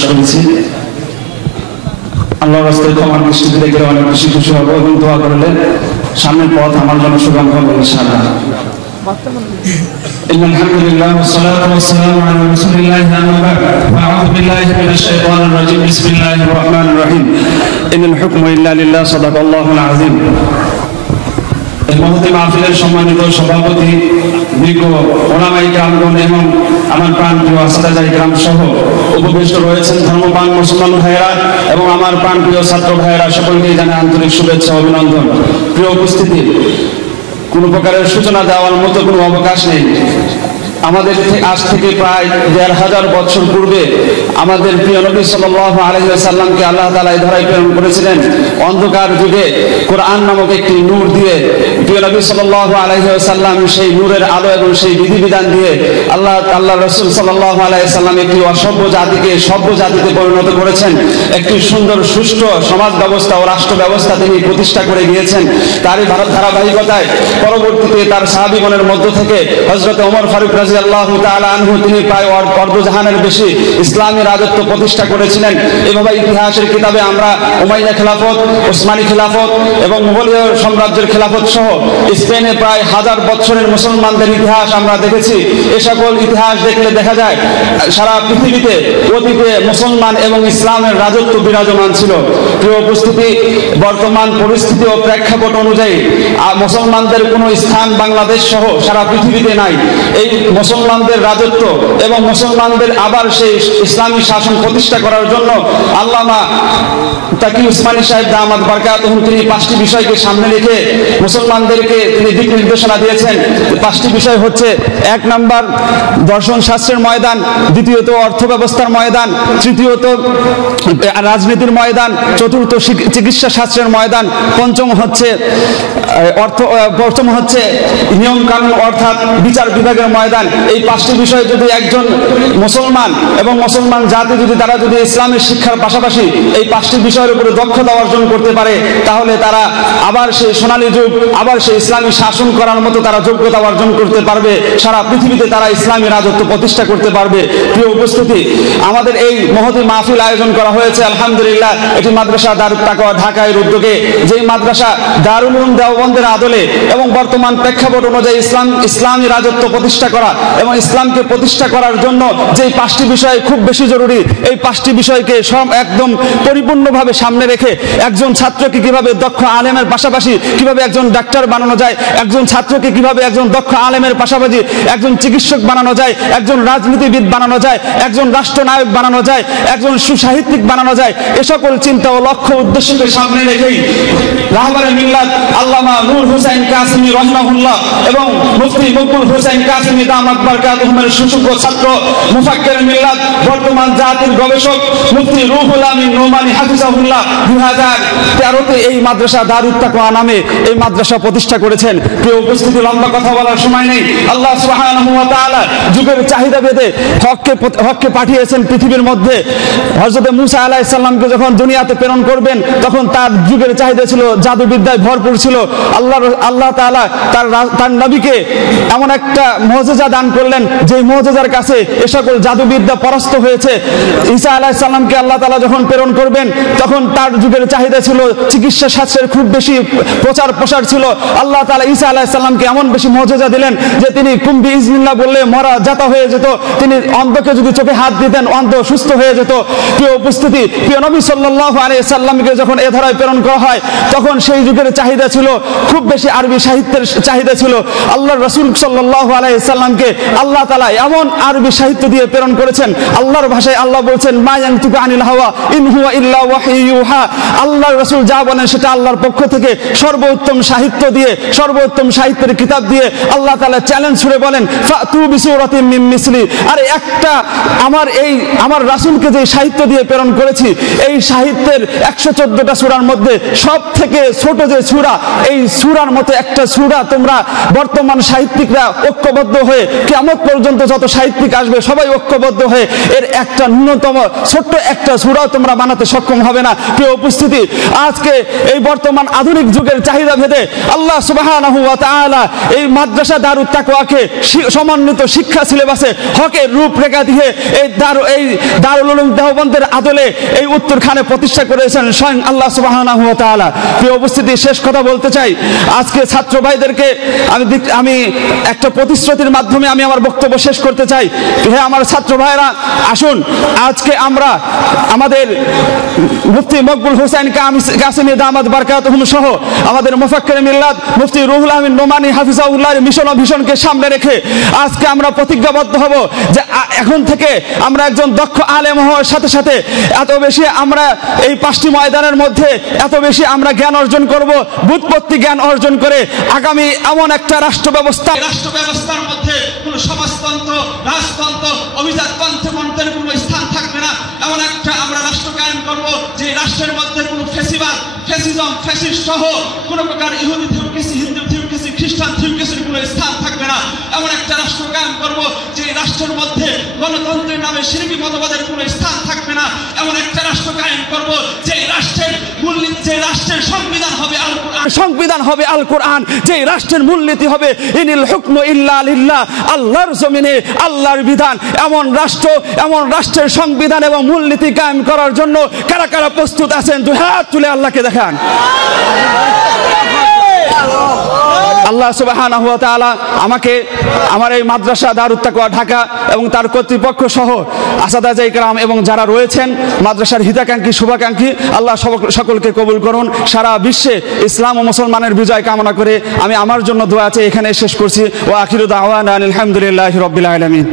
প্রকাশ করেছি। আল্লাহর রাস্তায় ক্ষমার দৃষ্টিতে দেখলে অনেক বেশি খুশি হবো এবং দোয়া করলে সামনের পথ আমার জন্য সুগম হবে ইনশাআল্লাহ। আলহামদুলিল্লাহ والصلاه والسلام على رسول الله اما بعد فاعوذ بالله من الشيطان الرجيم بسم الله الرحمن الرحيم ان الحكم الا لله صدق الله العظيم। এই মহতি মাহফিলের সম্মানিত সভাপতি, বিজ্ঞ ওলামায়ে কেরামগণ এবং আমার প্রাণপ্রিয় আসাদায়ে কেরাম সহ উপবিষ্ট রয়েছেন ধর্মপ্রাণ মুসলমান ভাইয়েরা এবং আমার প্রাণপ্রিয় ছাত্র ভাইয়েরা, সকলকে জানাই আন্তরিক শুভেচ্ছা অভিনন্দন। প্রিয় উপস্থিতি, কোনো প্রকারের সূচনা দেওয়ার মতো কোনো অবকাশ নেই। আমাদের আজ থেকে প্রায় ১৫০০ বছর পূর্বে আমাদের প্রিয় নবী সাল্লাল্লাহু আলাইহি ওয়াসাল্লামকে আল্লাহ তাআলা এই ধরায় প্রেরণ করেছিলেন অন্ধকার যুগে কোরআন নামক একটি নূর দিয়ে। প্রিয় নবী সাল্লাল্লাহু আলাইহি ওয়াসাল্লাম সেই নূরের আলো এবং সেই বিধিবিধান দিয়ে আল্লাহ রাসূল সাল্লাল্লাহু আলাইহি ওয়াসাল্লাম একটি অসভ্য জাতিকে সভ্য জাতিতে পরিণত করেছেন। একটি সুন্দর সুষ্ঠু সমাজ ব্যবস্থা ও রাষ্ট্র ব্যবস্থা তিনি প্রতিষ্ঠা করে গিয়েছেন। তারই ধারাবাহিকতায় পরবর্তীতে তার সাহাবীগণের মধ্য থেকে হযরত ওমর ফারুক রাদিয়াল্লাহু তাআলা আনহু তিনি প্রায় অর্ধজাহানের বেশি ইসলামী রাজত্ব প্রতিষ্ঠা করেছিলেন। এভাবে ইতিহাসের কিতাবে আমরা উমাইয়া খেলাফত, ওসমানী খেলাফত এবং মুঘলীয় সাম্রাজ্যের খেলাফত সহ স্পেনে প্রায় 1000 বছরের মুসলমানদের ইতিহাস আমরা দেখেছি। এ সকল ইতিহাস দেখলে দেখা যায় সারা পৃথিবীতে অতীতে মুসলমান এবং ইসলামের রাজত্ব বিরাজমান ছিল। প্রিয় উপস্থিতি, বর্তমান পরিস্থিতি ও প্রেক্ষাপট অনুযায়ী মুসলমানদের কোনো স্থান বাংলাদেশ সহ সারা পৃথিবীতে নাই। এই মুসলমানদের রাজত্ব এবং মুসলমানদের আবার সেই ইসলামী শাসন প্রতিষ্ঠা করার জন্য আল্লামা তাকি উসমানী সাহেব দামাত বারকাতুহু তিনি 5টি বিষয়কে সামনে রেখে মুসলমানদেরকে তিনি দিক নির্দেশনা দিয়েছেন। 5টি বিষয় হচ্ছে: 1 নাম্বার দর্শন শাস্ত্রের ময়দান, দ্বিতীয়ত অর্থ ব্যবস্থার ময়দান, তৃতীয়ত রাজনীতির ময়দান, চতুর্থ চিকিৎসা শাস্ত্রের ময়দান, পঞ্চম হচ্ছে নিয়ম কানুন অর্থাৎ বিচার বিভাগের ময়দান। এই 5টি বিষয় যদি একজন মুসলমান এবং মুসলমান জাতি তারা যদি ইসলামের শিক্ষার পাশাপাশি এই 5টি বিষয়ের উপরে দক্ষতা অর্জন করতে পারে, তাহলে তারা আবার সেই সোনালী যুগ, আবার সেই ইসলামী শাসন করার মতো তারা যোগ্যতা অর্জন করতে পারবে। সারা পৃথিবীতে তারা ইসলামী রাজত্ব প্রতিষ্ঠা করতে পারবে। প্রিয় উপস্থিতি, আমাদের এই মহতী মাহফিল আয়োজন করা হয়েছে আলহামদুলিল্লাহ এটি মাদ্রাসা দারুত তাকওয়া ঢাকার উদ্যোগে। যেই মাদ্রাসা দারুল উলুম দেওবন্দের আদলে এবং বর্তমান প্রেক্ষাপট অনুযায়ী ইসলামী রাজত্ব প্রতিষ্ঠা করা এবং ইসলামকে প্রতিষ্ঠা করার জন্য যেই 5টি বিষয় খুব বেশি জরুরি, এই 5টি বিষয়কে একদম পরিপূর্ণভাবে সামনে রেখে একজন ছাত্রকে কিভাবে দক্ষ আলেমের পাশাপাশি কিভাবে একজন ডাক্তার বানানো যায়, একজন ছাত্রকে কিভাবে একজন দক্ষ আলেমের পাশাপাশি একজন চিকিৎসক বানানো যায়, একজন রাজনীতিবিদ বানানো যায়, একজন রাষ্ট্রনায়ক বানানো যায়, একজন সুসাহিত্যিক বানানো যায়, এ সকল চিন্তা ও লক্ষ্য উদ্দেশ্যকে সামনে রেখেই রাহবারে মিল্লাত আল্লামা নূর হোসেন কাসেমী রাহিমাহুল্লাহ এবং মুফতি মকবুল হোসেন কাসেমী দামাত বারকাতুহুমের সুযোগ্য ছাত্র মুফাক্কির মিল্লাত বর্তমান জাতির গবেষক মুফতি রুহুল আমিন নোমানী হাফিজাহুল্লাহ 2013-তে এই মাদ্রাসা দারুত তাকওয়া নামে এই মাদ্রাসা প্রতিষ্ঠা করেছেন। প্রিয় উপস্থিতি, লম্বা কথা বলার সময় নেই। আল্লাহ সুবহানাহু ওয়া তাআলা যুগের চাহিদা ভেদে হককে পাঠিয়েছেন পৃথিবীর মধ্যে। হযরত মুসা আলাইহিস সালামকে যখন দুনিয়াতে প্রেরণ করবেন তখন তার যুগের চাহিদা ছিল, জাদুবিদ্যায় ভরপুর ছিল। আল্লাহ তাআলা তার নবীকে এমন একটা মুজিজা দান করলেন যে মুজিজার কাছে এ সকল জাদুবিদ্যা পরাস্ত হয়েছে। ঈসা আলাইহিস সালামকে আল্লাহ তাআলা যখন প্রেরণ করবেন তখন তার যুগের চাহিদা ছিল, চিকিৎসা শাস্ত্রের খুব বেশি প্রসার ছিল। আল্লাহ তাআলা ঈসা আলাইহিস সালামকে এমন বেশি মুজিজা দিলেন যে তিনি কুম্বি ইজনিল্লাহ বললে মরা যাতা হয়ে যেত, তিনি অন্ধকে যদি চোখে হাত দিতেন অন্ধ সুস্থ হয়ে যেত। প্রিয় উপস্থিতি, প্রিয় নবী সাল্লাল্লাহু আলাইহি সাল্লামকে যখন এ ধারায় প্রেরণ করা হয় তখন সেই যুগের চাহিদা ছিল, খুব বেশি আরবি সাহিত্যের চাহিদা ছিল। আল্লাহর রাসূল সাল্লাল্লাহু আলাইহি সাল্লামকে আল্লাহ তাআলা এমন আরবি সাহিত্য দিয়ে প্রেরণ করেছেন, আল্লাহর ভাষায় আল্লাহ বলছেন মা ইয়ানতিকু আনিল হাওয়া ইন হুয়া ইল্লা ওয়াহয়ু ইউহা। আল্লাহর রাসূল যা বলেন সেটা আল্লাহর পক্ষ থেকে সর্বোত্তম সাহিত্য দিয়ে, সর্বোত্তম সাহিত্যের কিতাব দিয়ে আল্লাহ তাআলা চ্যালেঞ্জ ছুড়ে বলেন ফাতু বিসূরাতিন মিন মিসলি। আরে একটা আমার রাসূলকে যে সাহিত্য দিয়ে প্রেরণ করেছি, এই সাহিত্যের 114টা সূরার মধ্যে সব থেকে ছোট যে সূরা, এই সূরার মতো একটা সূরা তোমরা বর্তমান সাহিত্যিকরা ঐক্যবদ্ধ হয়ে কিয়ামত পর্যন্ত যত সাহিত্যিক আসবে সবাই ঐক্যবদ্ধ হয়ে এর এক একটা ন্যূনতম ছোট্ট একটা সূরা তোমরা বানাতে সক্ষম হবে না। প্রিয় উপস্থিতি, আজকে এই বর্তমান আধুনিক যুগের চাহিদা ভেদে আল্লাহ সুবহানাহু ওয়া তাআলা এই মাদ্রাসা দারুত তাকওয়াকে সমন্বিত শিক্ষা সিলেবাসে হকের রূপরেখা দিয়ে এই দারুল উলুম দেওবন্দের আদলে এই উত্তরখানে প্রতিষ্ঠা করেছেন স্বয়ং আল্লাহ সুবহানাহু ওয়া তাআলা। প্রিয় উপস্থিতি, শেষ কথা বলতে চাই, আজকে ছাত্র ভাইদেরকে আমি একটা প্রতিশ্রুতির মাধ্যমে আমি আমার বক্তব্য শেষ করতে চাই। হে আমার ছাত্র ভাইরা, আসুন আজকে আমরা আমাদের মুফতি মকবুল হোসেন কাসেমি দামাত বারকাতুহুম সহ আমাদের মুফাক্কির মিল্লাত মুফতি রুহুল আমিন নোমানী হাফিজাহুল্লাহর মিশন ও ভিশনকে সামনে রেখে আজকে আমরা প্রতিজ্ঞাবদ্ধ হব যে এখন থেকে আমরা একজন দক্ষ আলেম হওয়ার সাথে সাথে এত বেশি আমরা এই 5টি ময়দানের মধ্যে এত বেশি আমরা জ্ঞান অর্জন করব, বুৎপত্তি জ্ঞান অর্জন করে আগামী এমন একটা রাষ্ট্র ব্যবস্থার মধ্যে কোনো সমাজতন্ত্র, রাজতন্ত্র, অভিজাততন্ত্রের কোনো স্থান থাকবে না। এমন একটা আমরা রাষ্ট্র কায়েম করব যে রাষ্ট্রের মধ্যে কোনো ফ্যাসিজম, ফ্যাসিস্ট সহ কোনো প্রকার ইহুদি থিওক্রেসি, হিন্দু থিওক্রেসি, খ্রিস্টান থিওক্রেসির কোনো স্থান থাকবে না। এমন একটা রাষ্ট্র কায়েম করব যে রাষ্ট্রের মধ্যে গণতন্ত্রের নামে শিরকি মতবাদের কোনো স্থান থাকবে না। এমন একটা রাষ্ট্র কায়েম করব যে রাষ্ট্রের মূলনীতি, যে রাষ্ট্রের সংবিধান হবে আল কোরআন, যে রাষ্ট্রের মূলনীতি হবে ইনিল হুকমু ইল্লা লিল্লাহ, আল্লাহর জমিনে আল্লাহর বিধান। এমন রাষ্ট্রের সংবিধান এবং মূলনীতি কায়েম করার জন্য কারা কারা প্রস্তুত আছেন? দুই হাত তুলে আল্লাহকে দেখান। আল্লাহ সুবহানাহু ওয়া তাআলা আমাকে আমার এই মাদ্রাসা দারুত তাকওয়া ঢাকা এবং তার কর্তৃপক্ষ সহ আসাদায়ে ইকরাম এবং যারা রয়েছেন মাদ্রাসার হিতাকাঙ্ক্ষী শুভাকাঙ্ক্ষী, আল্লাহ সকলকে কবুল করুন। সারা বিশ্বে ইসলাম ও মুসলমানের বিজয় কামনা করে আমি আমার জন্য দোয়া আছে এখানে শেষ করছি। ওয়া আখিরু দাওয়ানা আলহামদুলিল্লাহি রাব্বিল আলামিন।